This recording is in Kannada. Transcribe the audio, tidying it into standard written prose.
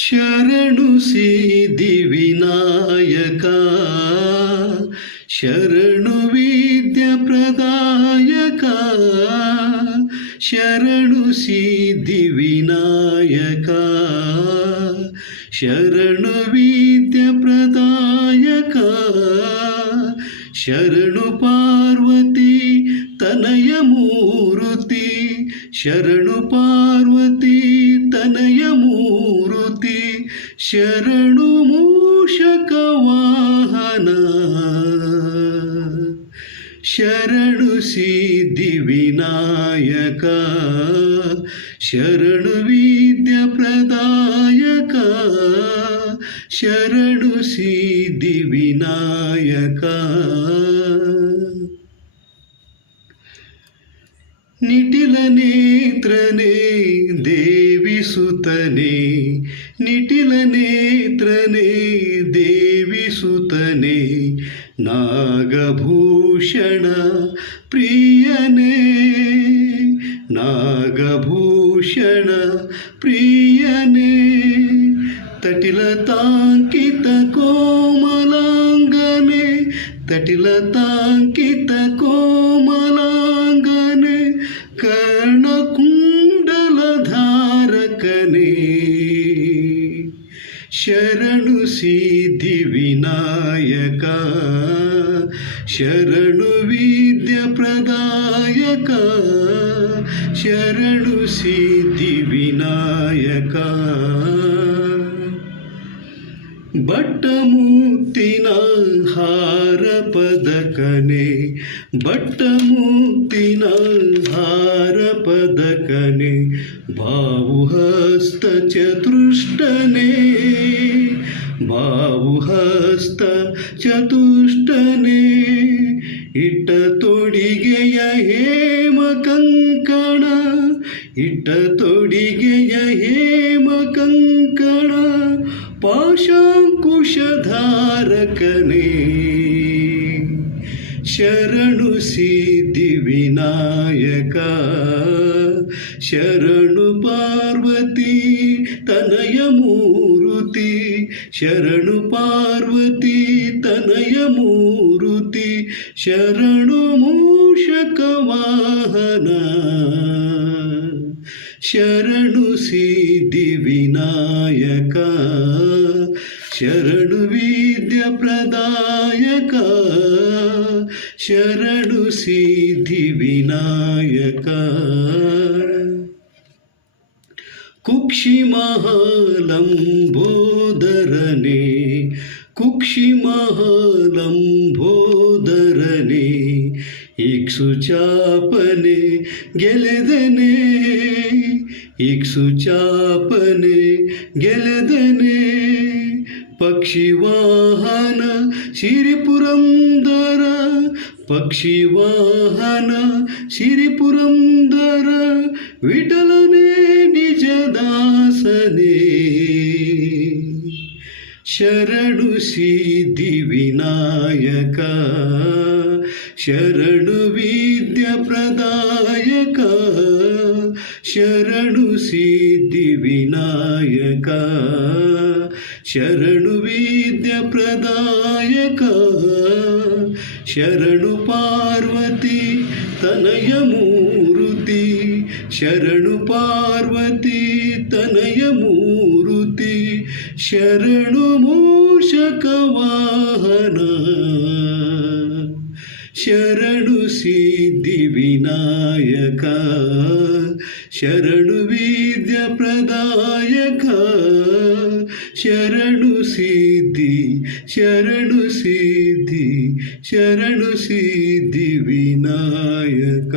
ಶರಣು ಸಿದ್ಧಿ ವಿನಾಯಕ, ಶರಣು ವಿದ್ಯಾ ಪ್ರದಾಯಕ, ಶರಣು ಸಿದ್ಧಿ ವಿನಾಯಕ, ಶರಣು ವಿದ್ಯಾ ಪ್ರದಾಯಕ, ಶರಣು ಪಾರ್ವತಿ ತನಯ ಮೂರುತಿ, ಶರಣು ಪಾರ್ವತಿ ತನಯ ಮೂರುತಿ, ಶರಣು ಮೂಷಕ ವಾಹನ, ಶರಣು ಸಿದ್ಧಿ ವಿನಾಯಕ, ಶರಣು ವಿದ್ಯಾ ಪ್ರದಾಯಕ, ಶರಣು ಸಿದ್ಧಿ ವಿನಾಯಕ. ನಿಟಿಲ ನೇತ್ರನೇ ದೇವಿ ಸುತನೇ, ನಿಟಿಲ ನೇತ್ರನೇ ದೇವಿ ಸುತನೇ, ನಾಗಭೂಷಣ ಪ್ರಿಯನೇ, ನಾಗಭೂಷಣ ಪ್ರಿಯನೇ, ತಟಿಲತಾಂಕಿತ ಕೋಮಲಾಂಗನೆ, ತಟಿಲತಾಂಕಿತ ಕೋಮಲಾಂಗನೆ, ಕರ್ಣಕುಂಡಲಧಾರಕನೇ, ಶರಣು ಸಿದ್ಧಿ ವಿನಾಯಕ, ಶರಣು ವಿದ್ಯಾ ಪ್ರದಾಯಕ, ಶರಣು ಸಿದ್ಧಿ ವಿನಾಯಕ. ಬಟ್ಟಮುತ್ತಿನ ಹಾರ ಪದಕನೆ, ಬಟ್ಟಮುತ್ತಿನ ಹಾರ ಪದಕನೆ, ಬಾಹುಹಸ್ತ ಚತುಷ್ಟನೆ, ಬಾಹುಹಸ್ತ ಚತುಷ್ಟನೆ, ಇಟ್ಟ ತೊಡಿಗೆಯ ಹೇಮ ಕಂಕಣ, ಇಟ್ಟ ತೊಡಿಗೆಯ ಹೇಮ ಕಂಕಣ, ಪಾಶಾಂಕುಶಧಾರಕನೇ, ಶರಣು ಸಿದ್ಧಿ ವಿನಾಯಕ, ಶರಣು ಪಾರ್ವತಿ ತನಯ ಮೂರುತಿ, ಶರಣು ಪಾರ್ವತಿ ತನಯ ಮೂರುತಿ, ಶರಣು ಮೂಷಕ ವಾಹನ, ಶರಣು ಸಿದ್ಧಿ ವಿನಾಯಕ, ಶರಣು ವಿದ್ಯಾ ಪ್ರದಾಯಕ, ಶರಣು ಸಿದ್ಧಿ ವಿನಾಯಕ. ಕುಕ್ಷಿ ಮಹಾಲಂಬೋದರನೆ, ಕುಕ್ಷಿ ಮಹಾಲಂಬೋದರನೆ, ಇಕ್ಸುಚಾಪನೆ ಗೆಲೆದನೆ, ಇಕ್ಸುಚಾಪನೆ ಗೆಲೆದನೆ, ಪಕ್ಷಿ ವಾಹನ ಸಿರಿಪುರಂದರ, ಪಕ್ಷಿ ವಾಹನ ಸಿರಿಪುರಂದರ, ವಿಠಲನೇ ನಿಜ ದಾಸನೇ, ಶರಣು ಸಿದ್ಧಿ ವಿನಾಯಕ, ಶರಣು ವಿದ್ಯಾ ಪ್ರದಾಯಕ, ಶರಣು ಸಿದ್ಧಿ ವಿನಾಯಕ, ಶರಣು ವಿದ್ಯಾ ಪ್ರದಾಯಕ, ಶರಣು ಪಾರ್ವತಿ ತನಯ ಮೂರುತಿ, ಶರಣು ಪಾರ್ವತಿ ತನಯ ಮೂರುತಿ, ಶರಣು ಮೂಷಕ ವಾಹನ, ಶರಣು ಸಿದ್ಧಿ ವಿನಾಯಕ, ಶರಣು ವಿದ್ಯಾ ಪ್ರದಾಯಕ, ಶರಣು ಸಿದ್ಧಿ, ಶರಣು ಸಿದ್ಧಿ, ಶರಣು ಸಿದ್ಧಿ ವಿನಾಯಕ.